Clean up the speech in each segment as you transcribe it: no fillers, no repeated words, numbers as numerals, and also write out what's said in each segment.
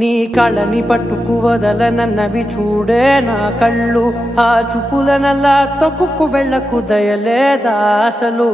నీ కళ్ళని పట్టుకు వదలనన్నవి చూడే నా కళ్ళు, ఆ చూపులనల్లా తొక్కుకు వెళ్ళకు దయలేదా అసలు.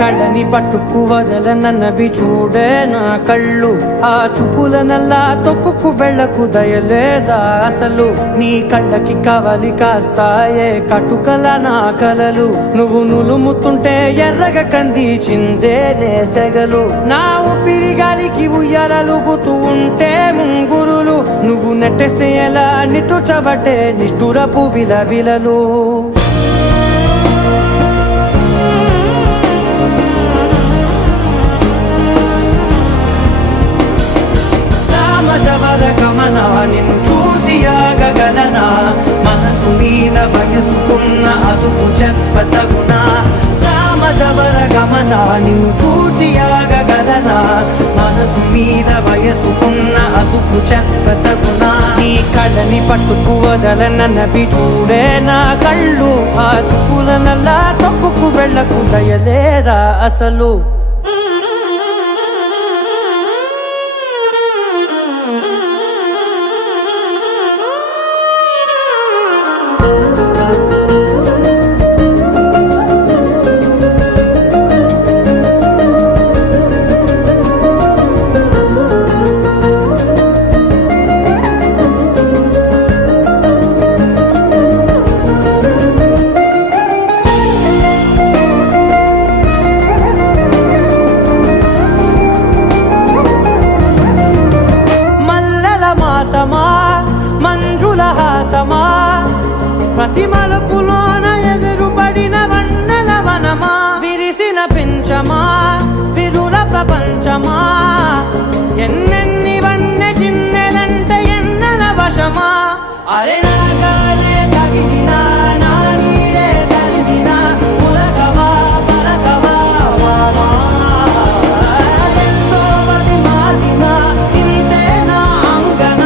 కళ్ళని పట్టుకు వదలనన్నవి చూడే నా కళ్ళు, ఆ చూపులనల్లా తొక్కుకు వెళ్ళకు దయలేదా అసలు. నీ కళ్ళకి కవలి కాస్తాయే కటుకల నా కలలు, నువ్వు నులుముతుంటే ఎర్రగా కందిచిందే నేసెగలు. నా ఊపిరి గాలికి ఉయ్యాలలుగుతూ ఉంటే ముంగురులు, నువ్వు నెట్టేస్తే ఎలా నిట్టుచబట్టే నిష్ఠురపు విలవిలలు. గమనా నిన్ను చూసి ఆగగలనా, మనసు మీద వయసుకున్న అదుపు చెప్పతగునా. సామజవర గమనా నిన్ను చూసి ఆగగలనా, మనసు మీద వయసుకున్న అదుపు చెప్పతగునా. నీ కళ్ళని పట్టుకు వదలనన్నవి చూడే నా కళ్ళు, ఆ చూపులనల్లా తొక్కుకు వెళ్ళకు దయలేరా అసలు. మంజుల హాసమా, ప్రతి మలుపులోన ఎదురుపడిన వన్నెల వనమా, విరిసిన పించమా విరుల ప్రపంచమా, ఎన్నెన్ని వన్నె చిన్నెలంటే ఎన్నెల వశమా. అరే నాగాలే తగిలినా నా నీడే తరిమినా, ఉలకవా పలకవా వామా, ఎంతో మది మారినా ఇంతే నా అంగన,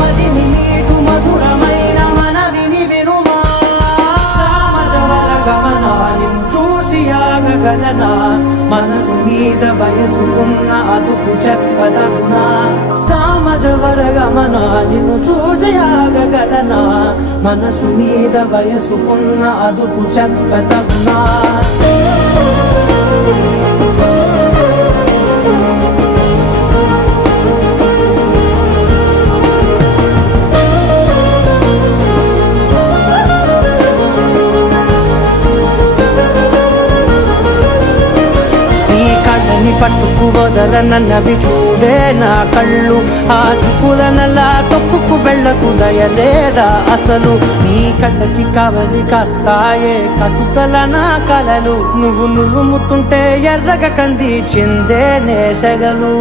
మదిని నీటు మధురమైన మనవిని వినుమా. సామజవర గమనా నిన్ను చూసి ఆగగలనా, మనసు మీద వయసుకున్న అదుపు చెప్పదగునా. సామజవర గమనా నిన్ను చూసి ఆగగలనా, మనసు మీద వయసుకున్న అదుపు చెప్పదగునా. పట్టుకు వదలనన్నవి చూడే నా కళ్ళు, ఆ చూపులనల్లా తొక్కుకు వెళ్ళకు దయలేదా అసలు. నీ కళ్ళకి కవలి కాస్తాయే కటుకల నా కలలు, నువ్వు నులుముతుంటే ఎర్రగా కందిచిందే నేసెగలు.